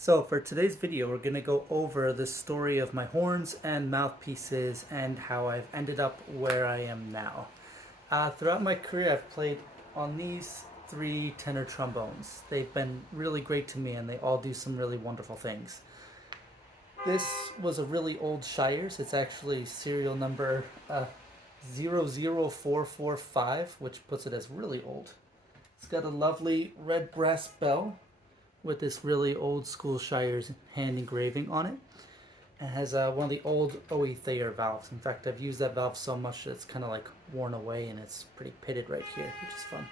So for today's video, we're going to go over the story of my horns and mouthpieces and how I've ended up where I am now. Throughout my career, I've played on these three tenor trombones. They've been really great to me and they all do some really wonderful things. This was a really old Shires. It's actually serial number 00445, which puts it as really old. It's got a lovely red brass bell with this really old school Shires hand engraving on it. It has one of the old O.E Thayer valves. In fact, I've used that valve so much that it's kind of like worn away and it's pretty pitted right here, which is fun.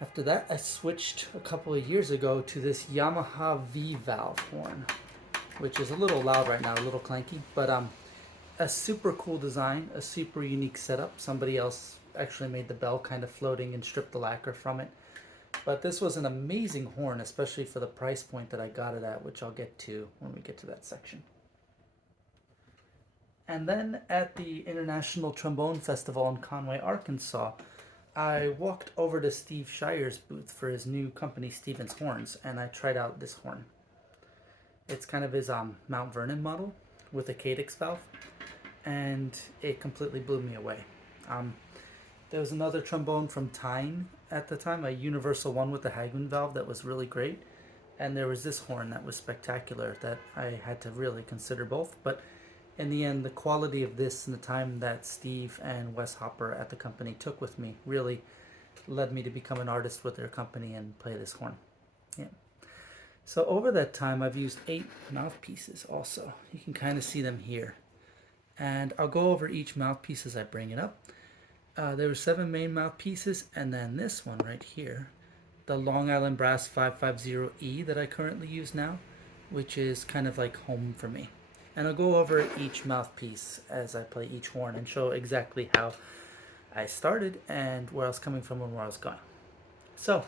After that, I switched a couple of years ago to this Yamaha V valve horn, which is a little loud right now, a little clanky, but a super cool design, a super unique setup. Somebody else actually made the bell kind of floating and stripped the lacquer from it. But this was an amazing horn, especially for the price point that I got it at, which I'll get to when we get to that section. And then at the International Trombone Festival in Conway, Arkansas, I walked over to Steve Shires' booth for his new company, Stevens Horns, and I tried out this horn. It's kind of his Mount Vernon model with a Caidex valve, and it completely blew me away. There was another trombone from Tyne at the time, a universal one with the Hagman valve that was really great. And there was this horn that was spectacular that I had to really consider both. But in the end, the quality of this and the time that Steve and Wes Hopper at the company took with me really led me to become an artist with their company and play this horn. Yeah. So over that time, I've used 8 mouthpieces also. You can kind of see them here. And I'll go over each mouthpiece as I bring it up. There were 7 main mouthpieces, and then this one right here, the Long Island Brass 550E that I currently use now, which is kind of like home for me. And I'll go over each mouthpiece as I play each horn and show exactly how I started and where I was coming from and where I was going. So,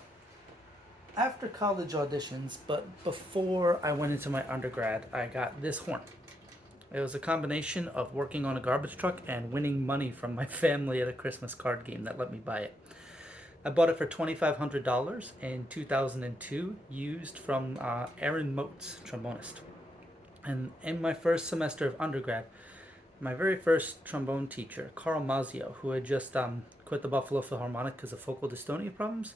after college auditions, but before I went into my undergrad, I got this horn. It was a combination of working on a garbage truck and winning money from my family at a Christmas card game that let me buy it. I bought it for $2,500 in 2002, used from Aaron Motes, trombonist. And in my first semester of undergrad, my very first trombone teacher, Carl Mazzio, who had just quit the Buffalo Philharmonic because of focal dystonia problems,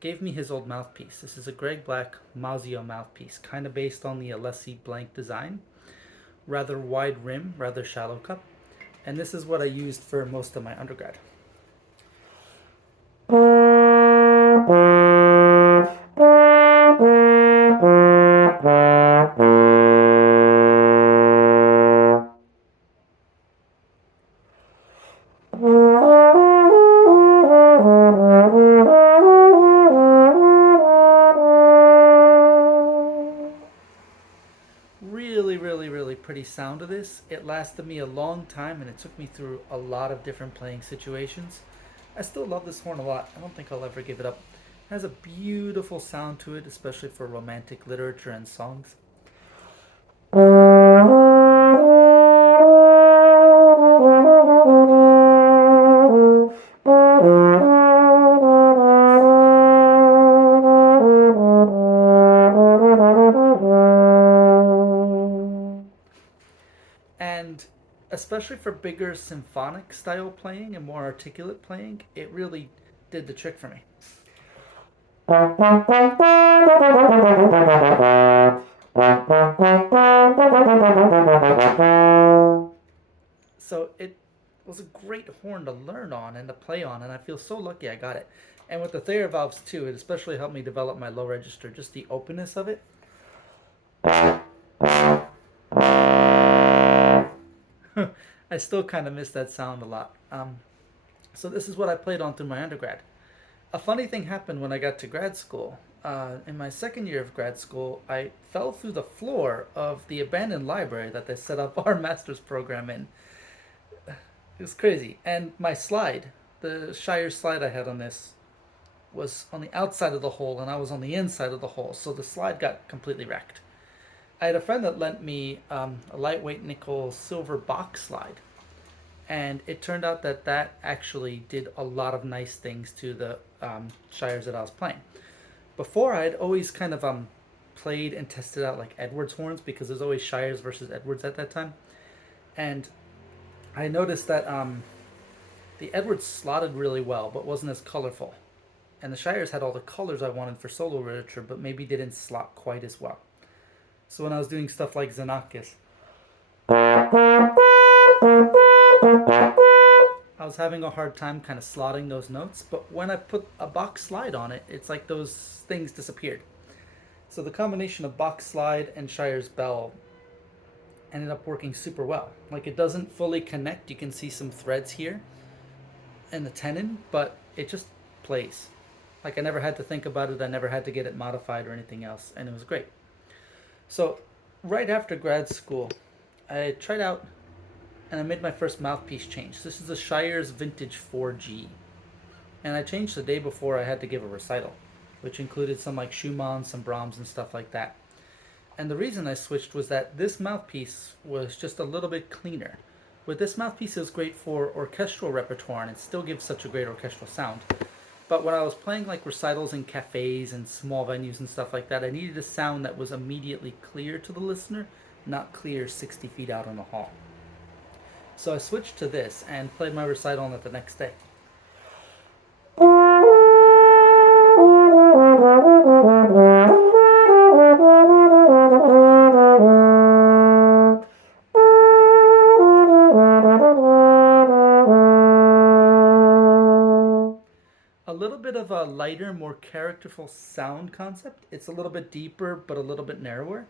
gave me his old mouthpiece. This is a Greg Black Mazzio mouthpiece, kind of based on the Alessi blank design. Rather wide rim, rather shallow cup, and this is what I used for most of my undergrad. Really pretty sound of this. It lasted me a long time and it took me through a lot of different playing situations. I still love this horn a lot. I don't think I'll ever give it up. It has a beautiful sound to it, especially for romantic literature and songs. And especially for bigger symphonic style playing and more articulate playing, it really did the trick for me. So it was a great horn to learn on and to play on, and I feel so lucky I got it. And with the Thayer valves too, it especially helped me develop my low register, just the openness of it. I still kind of miss that sound a lot. So this is what I played on through my undergrad. A funny thing happened when I got to grad school. In my second year of grad school, I fell through the floor of the abandoned library that they set up our master's program in. It was crazy. And my slide, the Shires slide I had on this, was on the outside of the hole and I was on the inside of the hole, so the slide got completely wrecked. I had a friend that lent me a lightweight nickel silver Bach slide, And it turned out that that actually did a lot of nice things to the Shires that I was playing. Before, I'd always kind of played and tested out like Edwards horns, because there's always Shires versus Edwards at that time. And I noticed that the Edwards slotted really well, but wasn't as colorful. And the Shires had all the colors I wanted for solo literature, but maybe didn't slot quite as well. So when I was doing stuff like Xenakis, I was having a hard time kind of slotting those notes, but when I put a Bach slide on it, it's like those things disappeared. So the combination of Bach slide and Shires bell ended up working super well. Like, it doesn't fully connect. You can see some threads here in the tenon, but it just plays. Like, I never had to think about it. I never had to get it modified or anything else, and it was great. So right after grad school, I tried out and I made my first mouthpiece change. This is a Shires Vintage 4G. And I changed the day before I had to give a recital, which included some like Schumann, some Brahms, and stuff like that. And the reason I switched was that this mouthpiece was just a little bit cleaner. With this mouthpiece, it was great for orchestral repertoire, and it still gives such a great orchestral sound. But when I was playing like recitals in cafes and small venues and stuff like that, I needed a sound that was immediately clear to the listener, not clear 60 feet out in the hall. So I switched to this and played my recital on it the next day. A little bit of a lighter, more characterful sound concept. It's a little bit deeper, but a little bit narrower.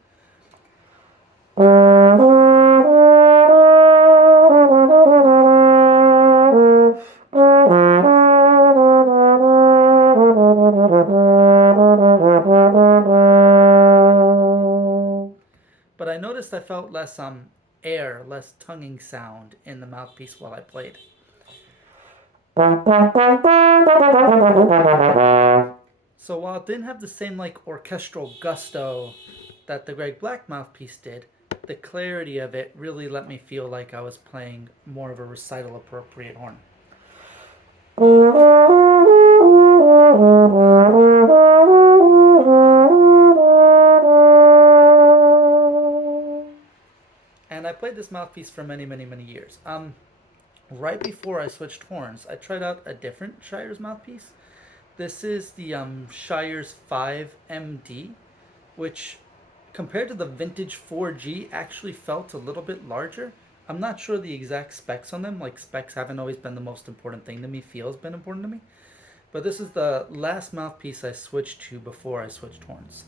But I noticed I felt less air, less tonguing sound in the mouthpiece while I played. So while it didn't have the same like orchestral gusto that the Greg Black mouthpiece did, the clarity of it really let me feel like I was playing more of a recital appropriate horn. And I played this mouthpiece for many, many, many years. Right before I switched horns, I tried out a different Shires mouthpiece. This is the Shires 5MD, which compared to the vintage 4G actually felt a little bit larger. I'm not sure the exact specs on them. Like, specs haven't always been the most important thing to me. Feel's been important to me. But this is the last mouthpiece I switched to before I switched horns.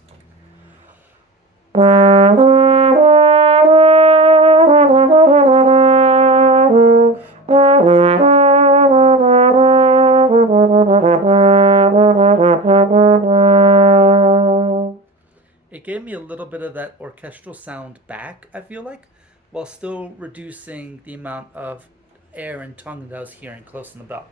It gave me a little bit of that orchestral sound back, I feel like, while still reducing the amount of air and tongue that I was hearing close in the bell.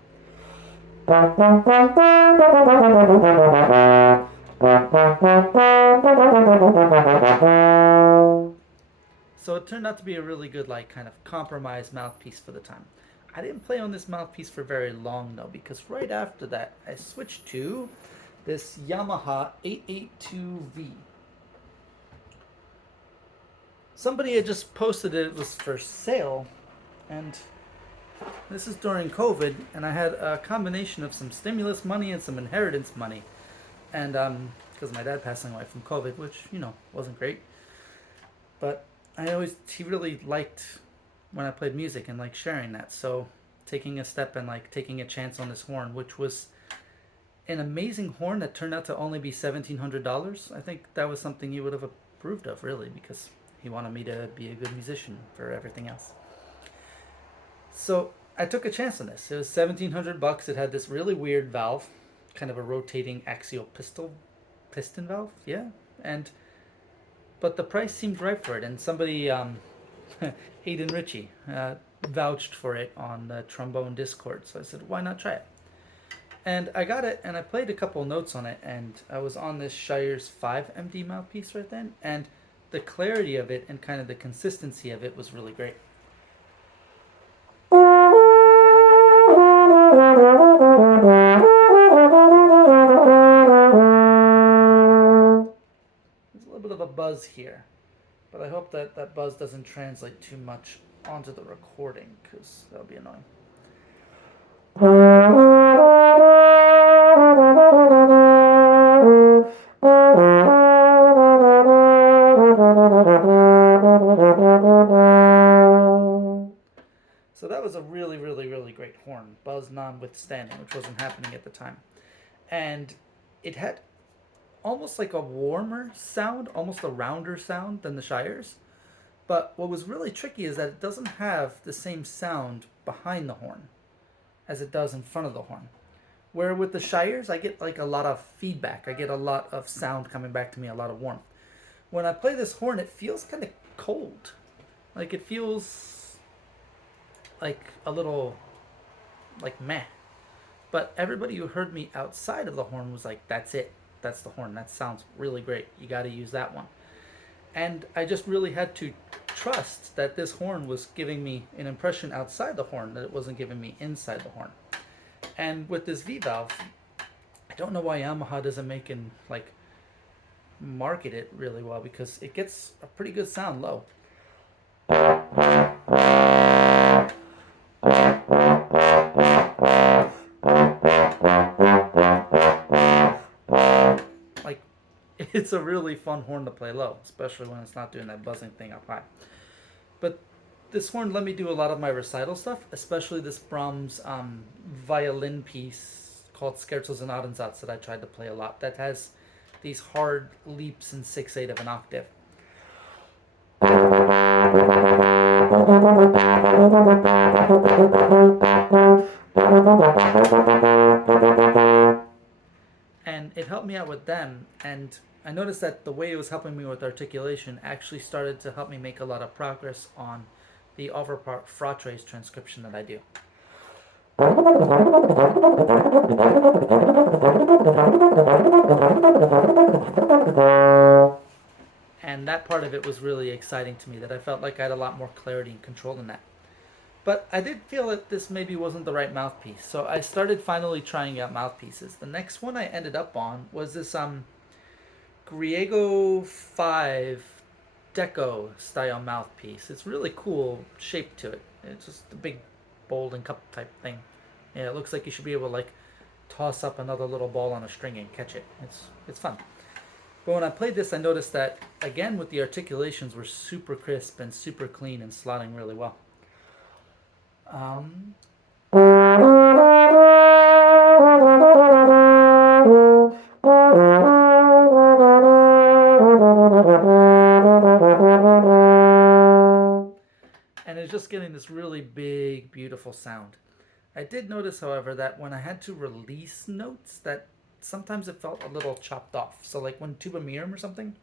So it turned out to be a really good, like, kind of compromise mouthpiece for the time. I didn't play on this mouthpiece for very long, though, because right after that, I switched to this Yamaha 882V. Somebody had just posted it was for sale, and this is during COVID, and I had a combination of some stimulus money and some inheritance money, and because my dad passing away from COVID, which, you know, wasn't great, but he really liked when I played music and like sharing that, so taking a step and like taking a chance on this horn, which was an amazing horn that turned out to only be $1,700. I think that was something he would have approved of, really, because he wanted me to be a good musician for everything else. So I took a chance on this. It was $1,700. It had this really weird valve, kind of a rotating axial piston valve, yeah. But the price seemed right for it, and somebody, Hayden Ritchie, vouched for it on the Trombone Discord. So I said, why not try it? And I got it, and I played a couple notes on it, and I was on this Shires 5MD mouthpiece right then, and the clarity of it and kind of the consistency of it was really great. buzz here, but I hope that that buzz doesn't translate too much onto the recording, because that'll be annoying. So that was a really, really, really great horn, buzz notwithstanding, which wasn't happening at the time. And it had almost like a warmer sound, almost a rounder sound than the Shires. But what was really tricky is that it doesn't have the same sound behind the horn as it does in front of the horn. Where with the Shires, I get like a lot of feedback. I get a lot of sound coming back to me, a lot of warmth. When I play this horn, it feels kind of cold. Like it feels like a little like meh. But everybody who heard me outside of the horn was like, that's it. That's the horn. That sounds really great. You got to use that one. And I just really had to trust that this horn was giving me an impression outside the horn, that it wasn't giving me inside the horn. And with this V valve, I don't know why Yamaha doesn't make and like market it really well, because it gets a pretty good sound low. Like, it's a really fun horn to play low, especially when it's not doing that buzzing thing up high. But this horn let me do a lot of my recital stuff, especially this Brahms violin piece called Scherzos and Adensatz that I tried to play a lot. That has these hard leaps in 6/8 of an octave. And it helped me out with them, and I noticed that the way it was helping me with articulation actually started to help me make a lot of progress on the overpart fratres transcription that I do. And that part of it was really exciting to me, that I felt like I had a lot more clarity and control in that. But I did feel that this maybe wasn't the right mouthpiece, so I started finally trying out mouthpieces. The next one I ended up on was this Griego 5 Deco style mouthpiece. It's really cool shape to it. It's just a big bowl and cup type thing. Yeah, it looks like you should be able to like toss up another little ball on a string and catch it. It's fun. But when I played this, I noticed that again with the articulations were super crisp and super clean and slotting really well. And it's just getting this really big, beautiful sound. I did notice, however, that when I had to release notes, that sometimes it felt a little chopped off. So like when tuba mirum or something,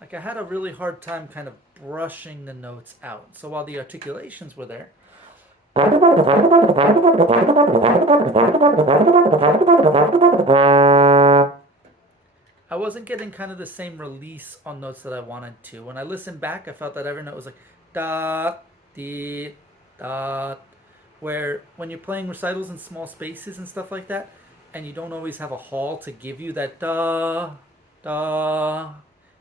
like I had a really hard time kind of brushing the notes out. So while the articulations were there, I wasn't getting kind of the same release on notes that I wanted to. When I listened back, I felt that every note was like da, dee, da. Where when you're playing recitals in small spaces and stuff like that, and you don't always have a hall to give you that da, da,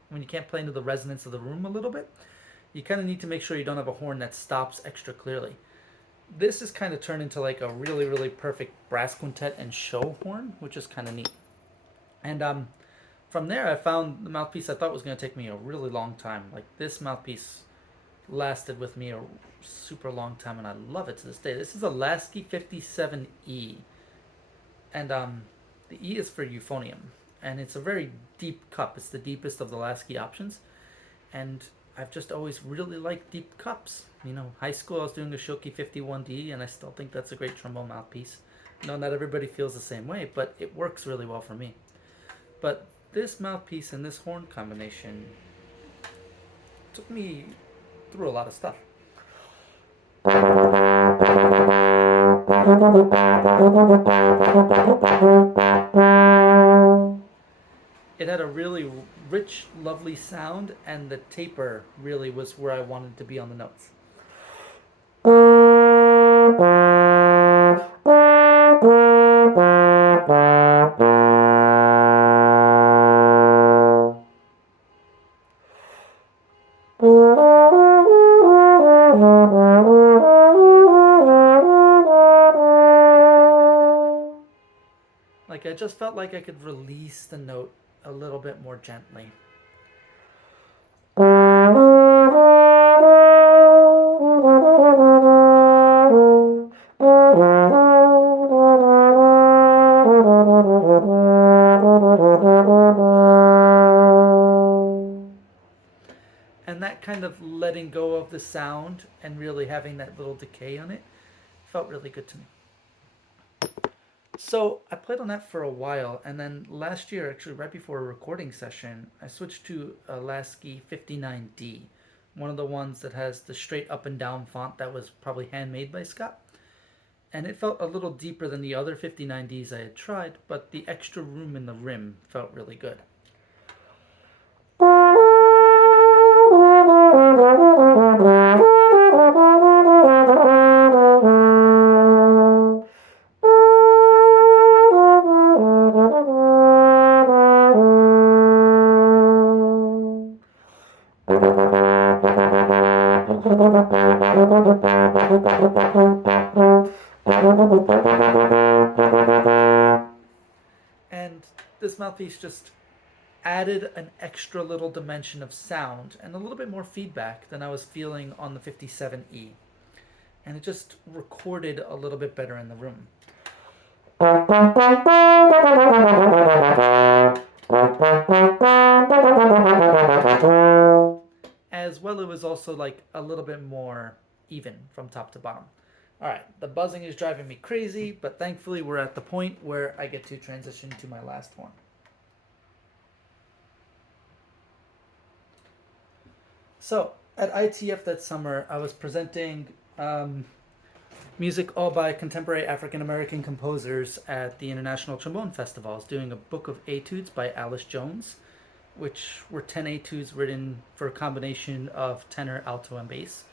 when you can't play into the resonance of the room a little bit, you kind of need to make sure you don't have a horn that stops extra clearly. This is kind of turned into like a really, really perfect brass quintet and show horn, which is kind of neat. And from there, I found the mouthpiece I thought was going to take me a really long time. Like this mouthpiece lasted with me a super long time, and I love it to this day. This is a Laskey 57E, and the E is for euphonium, and it's a very deep cup. It's the deepest of the Laskey options, and I've just always really liked deep cups. You know, high school I was doing the Schilke 51D, and I still think that's a great trombone mouthpiece. No, not everybody feels the same way, but it works really well for me. But this mouthpiece and this horn combination took me through a lot of stuff. It had a really rich, lovely sound, and the taper really was where I wanted to be on the notes. Like, I just felt like I could release the note a little bit more gently. And that kind of letting go of the sound and really having that little decay on it felt really good to me. So I played on that for a while, and then last year, actually right before a recording session, I switched to a Laskey 59D, one of the ones that has the straight up and down font that was probably handmade by Scott. And it felt a little deeper than the other 59Ds I had tried, but the extra room in the rim felt really good. And this mouthpiece just added an extra little dimension of sound and a little bit more feedback than I was feeling on the 57E. And it just recorded a little bit better in the room. As well, it was also like a little bit more even from top to bottom. Alright, the buzzing is driving me crazy, but thankfully we're at the point where I get to transition to my last horn. So, at ITF that summer, I was presenting music all by contemporary African American composers at the International Trombone Festival. I was doing a book of etudes by Alice Jones, which were 10 etudes written for a combination of tenor, alto, and bass.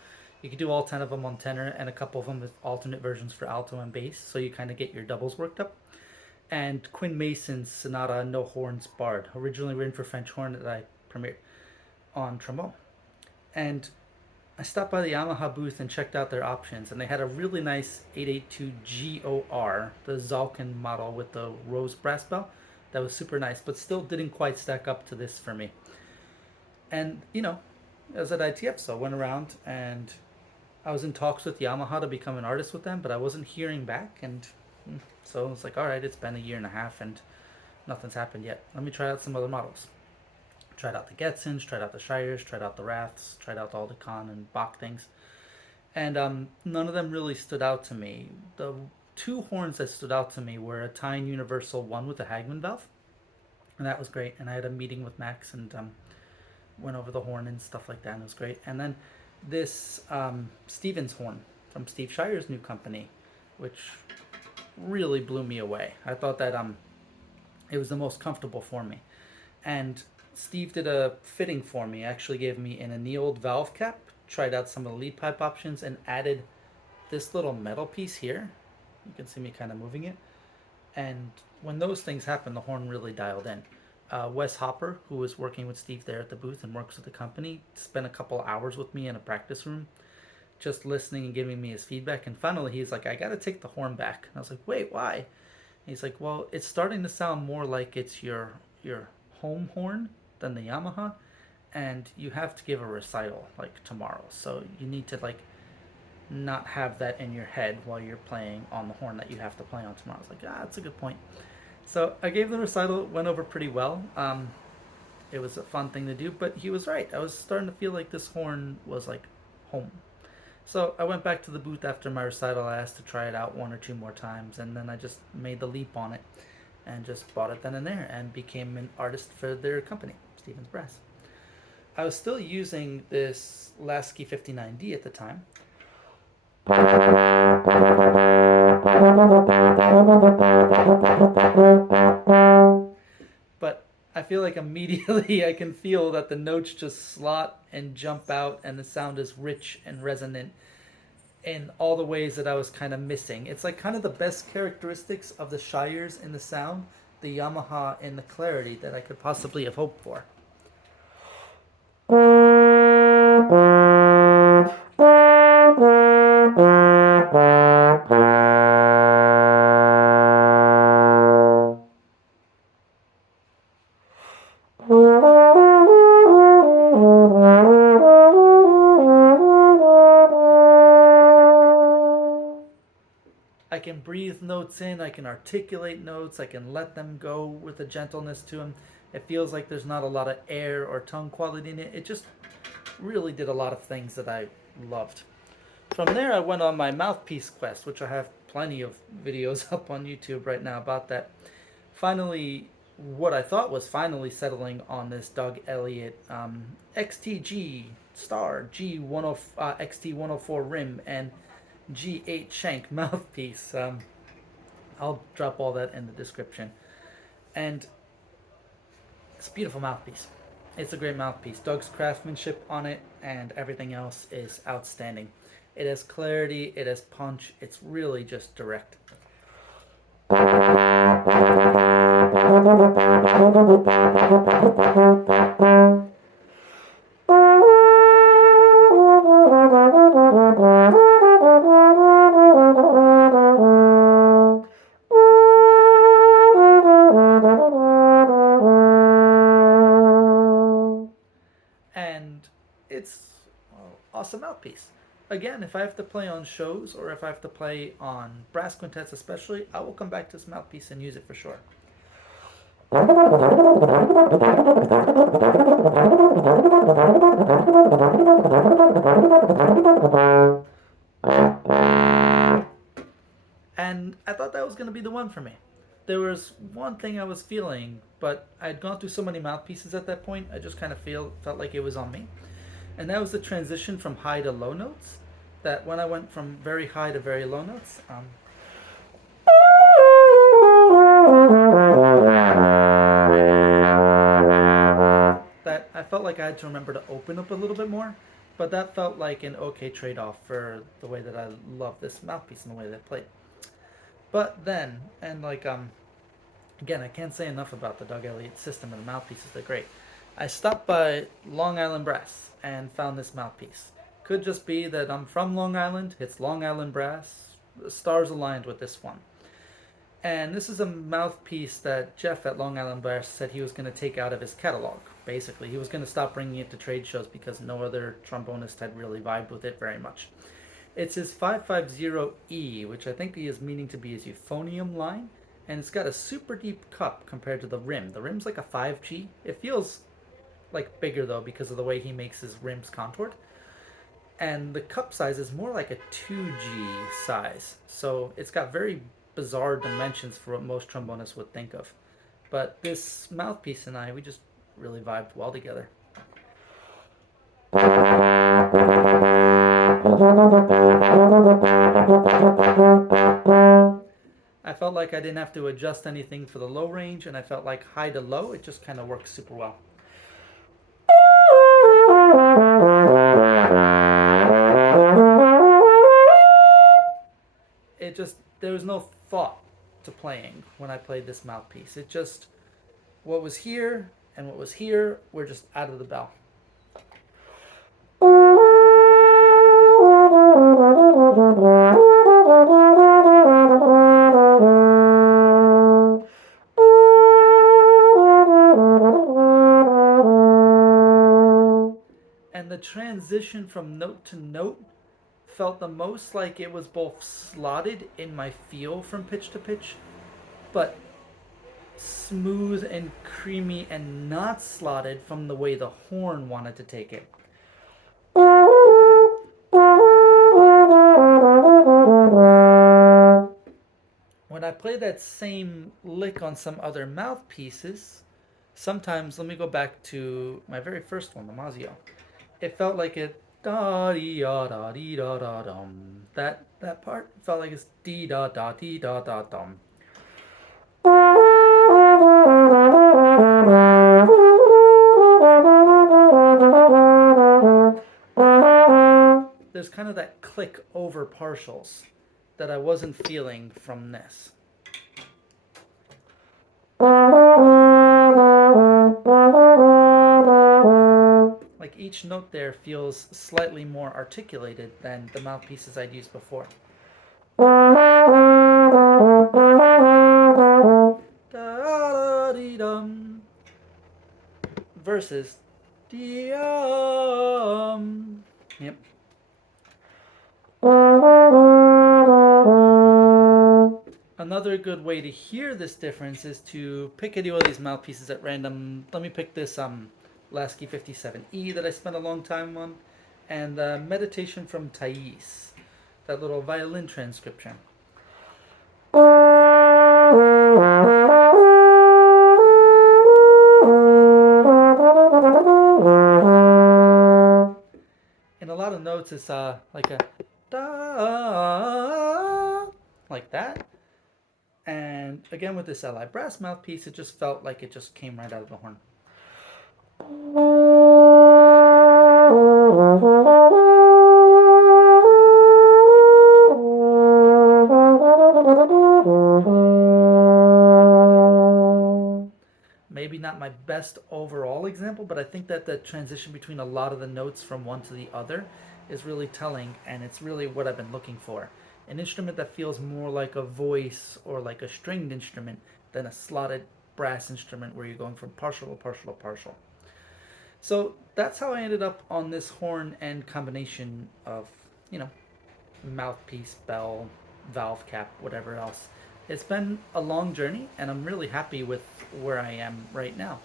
You could do all 10 of them on tenor and a couple of them with alternate versions for alto and bass, so you kind of get your doubles worked up. And Quinn Mason's Sonata No Horns Bard, originally written for French horn, that I premiered on trombone. And I stopped by the Yamaha booth and checked out their options, and they had a really nice 882 GOR, the Zalkin model with the rose brass bell. That was super nice, but still didn't quite stack up to this for me. And, you know, I was at ITF, so I went around and I was in talks with Yamaha to become an artist with them, but I wasn't hearing back, and so I was like, alright, it's been a year and a half and nothing's happened yet. Let me try out some other models. Tried out the Getsons, tried out the Shires, tried out the Raths, tried out all the Con and Bach things. And none of them really stood out to me. The two horns that stood out to me were a Tyne Universal one with a Hagman valve, and that was great. And I had a meeting with Max and went over the horn and stuff like that, and it was great. And then this Stevens horn from Steve Shires' new company, which really blew me away. I thought that it was the most comfortable for me. And Steve did a fitting for me, actually gave me an annealed valve cap, tried out some of the lead pipe options, and added this little metal piece here. You can see me kind of moving it. And when those things happened, the horn really dialed in. Wes Hopper, who was working with Steve there at the booth and works with the company, spent a couple hours with me in a practice room, just listening and giving me his feedback. And finally, he's like, I got to take the horn back. And I was like, wait, why? And he's like, well, it's starting to sound more like it's your home horn than the Yamaha, and you have to give a recital like tomorrow, so you need to like not have that in your head while you're playing on the horn that you have to play on tomorrow. I was like, that's a good point. So I gave the recital, it went over pretty well. It was a fun thing to do, but he was right. I was starting to feel like this horn was like home. So I went back to the booth after my recital. I asked to try it out one or two more times, and then I just made the leap on it and just bought it then and there and became an artist for their company, Stevens Brass. I was still using this Laskey 59D at the time. But I feel like immediately I can feel that the notes just slot and jump out, and the sound is rich and resonant in all the ways that I was kind of missing. It's like kind of the best characteristics of the Shires in the sound, the Yamaha in the clarity that I could possibly have hoped for. I can breathe notes in, I can articulate notes, I can let them go with a gentleness to them. It feels like there's not a lot of air or tongue quality in it. It just really did a lot of things that I loved. From there, I went on my mouthpiece quest, which I have plenty of videos up on YouTube right now about that. Finally, what I thought was finally settling on this Doug Elliot XTG Star G10 XT104 rim and G8 shank mouthpiece. I'll drop all that in the description. And it's a beautiful mouthpiece. It's a great mouthpiece. Doug's craftsmanship on it and everything else is outstanding. It has clarity, it has punch, it's really just direct. And it's awesome mouthpiece. Again, if I have to play on shows or if I have to play on brass quintets especially, I will come back to this mouthpiece and use it for sure. And I thought that was going to be the one for me. There was one thing I was feeling, but I'd gone through so many mouthpieces at that point, I just kind of felt like it was on me. And that was the transition from high to low notes. That when I went from very high to very low notes, that I felt like I had to remember to open up a little bit more. But that felt like an okay trade-off for the way that I love this mouthpiece and the way that I played. But then, and like again, I can't say enough about the Doug Elliot system and the mouthpieces. They're great. I stopped by Long Island Brass and found this mouthpiece. Could just be that I'm from Long Island. It's Long Island Brass. The stars aligned with this one. And this is a mouthpiece that Jeff at Long Island Brass said he was going to take out of his catalog. Basically, he was going to stop bringing it to trade shows because no other trombonist had really vibed with it very much. It's his 550E, which I think he is meaning to be his euphonium line, and it's got a super deep cup compared to the rim. The rim's like a 5G. It feels like bigger though because of the way he makes his rims contoured. And the cup size is more like a 2G size. So it's got very bizarre dimensions for what most trombonists would think of. But this mouthpiece and we just really vibed well together. I felt like I didn't have to adjust anything for the low range, and I felt like high to low, it just kind of works super well. It just, there was no thought to playing when I played this mouthpiece. It just, what was here and what was here were just out of the bell. And the transition from note to note felt the most like it was both slotted in my feel from pitch to pitch, but smooth and creamy and not slotted from the way the horn wanted to take it. When I play that same lick on some other mouthpieces, sometimes, let me go back to my very first one, the Mazzio. It felt like it da dee da da dee da da dum. That That part felt like it's dee da da dee da da dum. There's kind of that click over partials that I wasn't feeling from this. Like each note there feels slightly more articulated than the mouthpieces I'd used before. Da-da-dee-dum versus dee-um. Yep. Another good way to hear this difference is to pick any of these mouthpieces at random. Let me pick this Laskey 57E that I spent a long time on, and Meditation from Thais, that little violin transcription. In a lot of notes, it's like a da, like that. And again, with this Li brass mouthpiece, it just felt like it just came right out of the horn. Maybe not my best overall example, but I think that the transition between a lot of the notes from one to the other is really telling, and it's really what I've been looking for. An instrument that feels more like a voice or like a stringed instrument than a slotted brass instrument where you're going from partial to partial to partial. So that's how I ended up on this horn and combination of, mouthpiece, bell, valve cap, whatever else. It's been a long journey, and I'm really happy with where I am right now.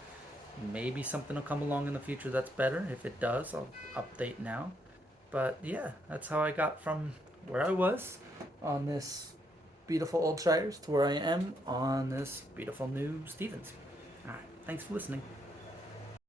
Maybe something will come along in the future that's better. If it does, I'll update now. But yeah, that's how I got from where I was on this beautiful old Shires to where I am on this beautiful new Stevens. All right, thanks for listening.